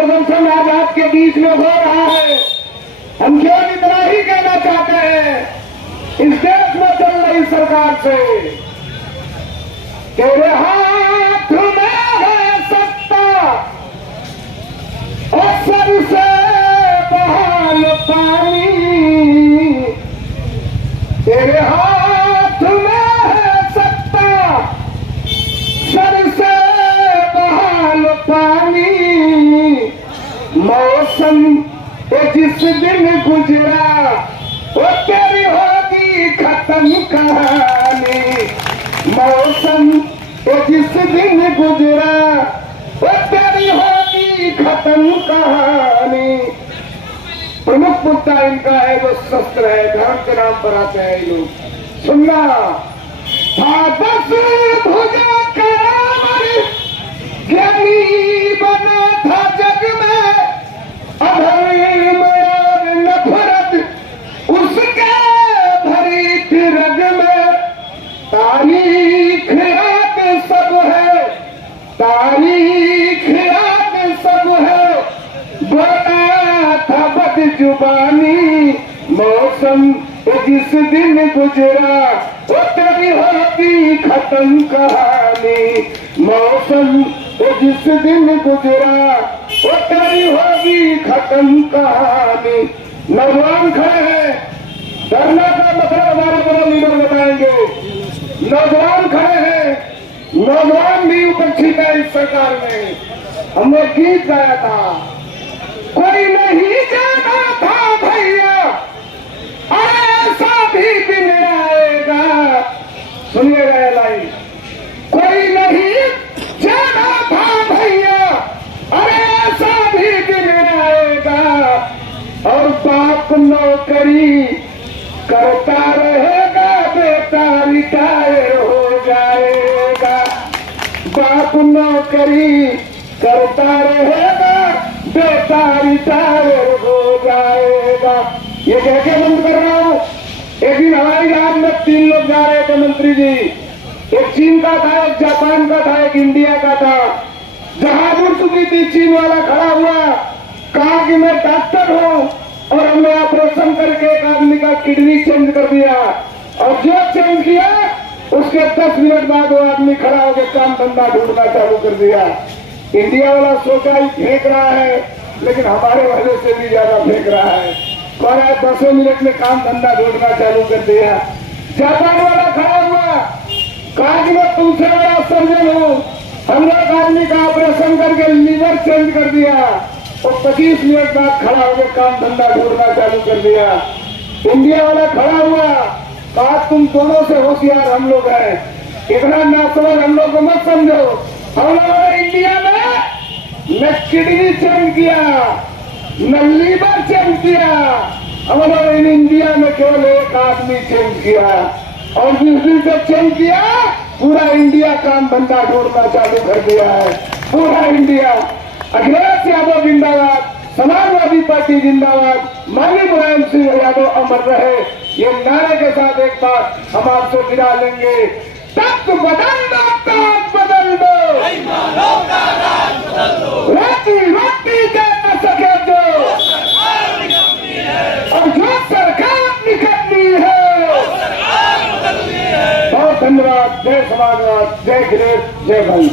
प्रदर्शन आज आपके बीच में हो रहा है। हम केवल इतना ही कहना चाहते हैं इस देश में चल रही सरकार से, तेरे हाथ में है सत्ता और सर से बहाल पानी, तेरे हाथ में है सत्ता सर से बहाल पानी। मौसम जिस दिन गुजरा वो तेरी होगी खत्म कहानी। मौसम जिस दिन गुजरा वो तेरी होगी खत्म कहानी। प्रमुख मुद्दा इनका है जो शस्त्र है, धर्म के नाम पर आते हैं ये लोग। सुनना था बस भुजा करावर, ज्ञानी बना था जग में, अधर्म और नफरत उसके भरी थी रग में। तारीख याद सब है, तारीख याद सब है, बोला था बदजुबानी। मौसम जिस दिन गुजरा वो तेरी होगी खत्म कहानी। मौसम जिस दिन गुजरा वो तेरी होगी खत्म कहानी। नौजवान खड़े हैं, डरने का मतलब हमारे बड़े लीडर बताएंगे। नौजवान खड़े हैं, नौजवान भी उपेक्षित है इस सरकार में। हमने गीत गाया था, कोई नहीं जाना था भैया ऐसा भी दिन आएगा। सुनिएगा ये लाइन, कोई नहीं जाना था भैया अरे ऐसा भी दिन आएगा। और बाप नौकरी करता रहेगा, बेटा रिटायर हो जाएगा। बाप नौकरी करता रहेगा, बेटा रिटायर हो जाएगा। ये कह के बंद कर रहा हूं। एक दिन हवाई जहाज में 3 लोग जा रहे थे मंत्री जी, एक चीन का था, एक जापान का था, एक इंडिया का था। जहाज उड़ चुकी थी, चीन वाला खड़ा हुआ, कहा कि मैं डॉक्टर हूं और हमने ऑपरेशन करके एक आदमी का किडनी चेंज कर दिया। और जो चेंज किया उसके 10 मिनट बाद वो आदमी खड़ा होकर काम धंधा ढूंढना चालू कर दिया। इंडिया वाला सोचा ही फेंक रहा है, लेकिन हमारे वाले से भी ज्यादा फेंक रहा है। और 10 मिनट में काम धंधा ढूंढना चालू कर दिया। जापान वाला खड़ा हुआ, कहा कि मैं तुमसे बड़ा सर्जन हूँ, हमने एक आदमी का ऑपरेशन करके लीवर चेंज कर दिया। और 25 मिनट बाद खड़ा होकर काम धंधा ढूंढना चालू कर दिया। इंडिया वाला खड़ा हुआ, कहा तुम दोनों से होशियार हम लोग हैं, इतना नासमझ हम लोग को मत समझो। हम लोगों ने इंडिया में न किडनी चेंज किया न लीवर चेंज किया, हम लोगों ने इंडिया में केवल एक आदमी चेंज किया। और जिस दिन से चेंज किया पूरा इंडिया काम धंधा ढूंढना चालू कर दिया है, पूरा इंडिया। अखिलेश यादव जिंदाबाद, समाजवादी पार्टी जिंदाबाद, माननीय मुलायम सिंह यादव अमर रहे, ये नारे के साथ एक बार हम आपसे विदा लेंगे। तख्त बदल दो, ताज बदल दो, रोटी रोटी दे न सके जो, और जो सरकार निकलनी है। बहुत धन्यवाद। जय समाजवाद, जय अखिलेश, जय भाई।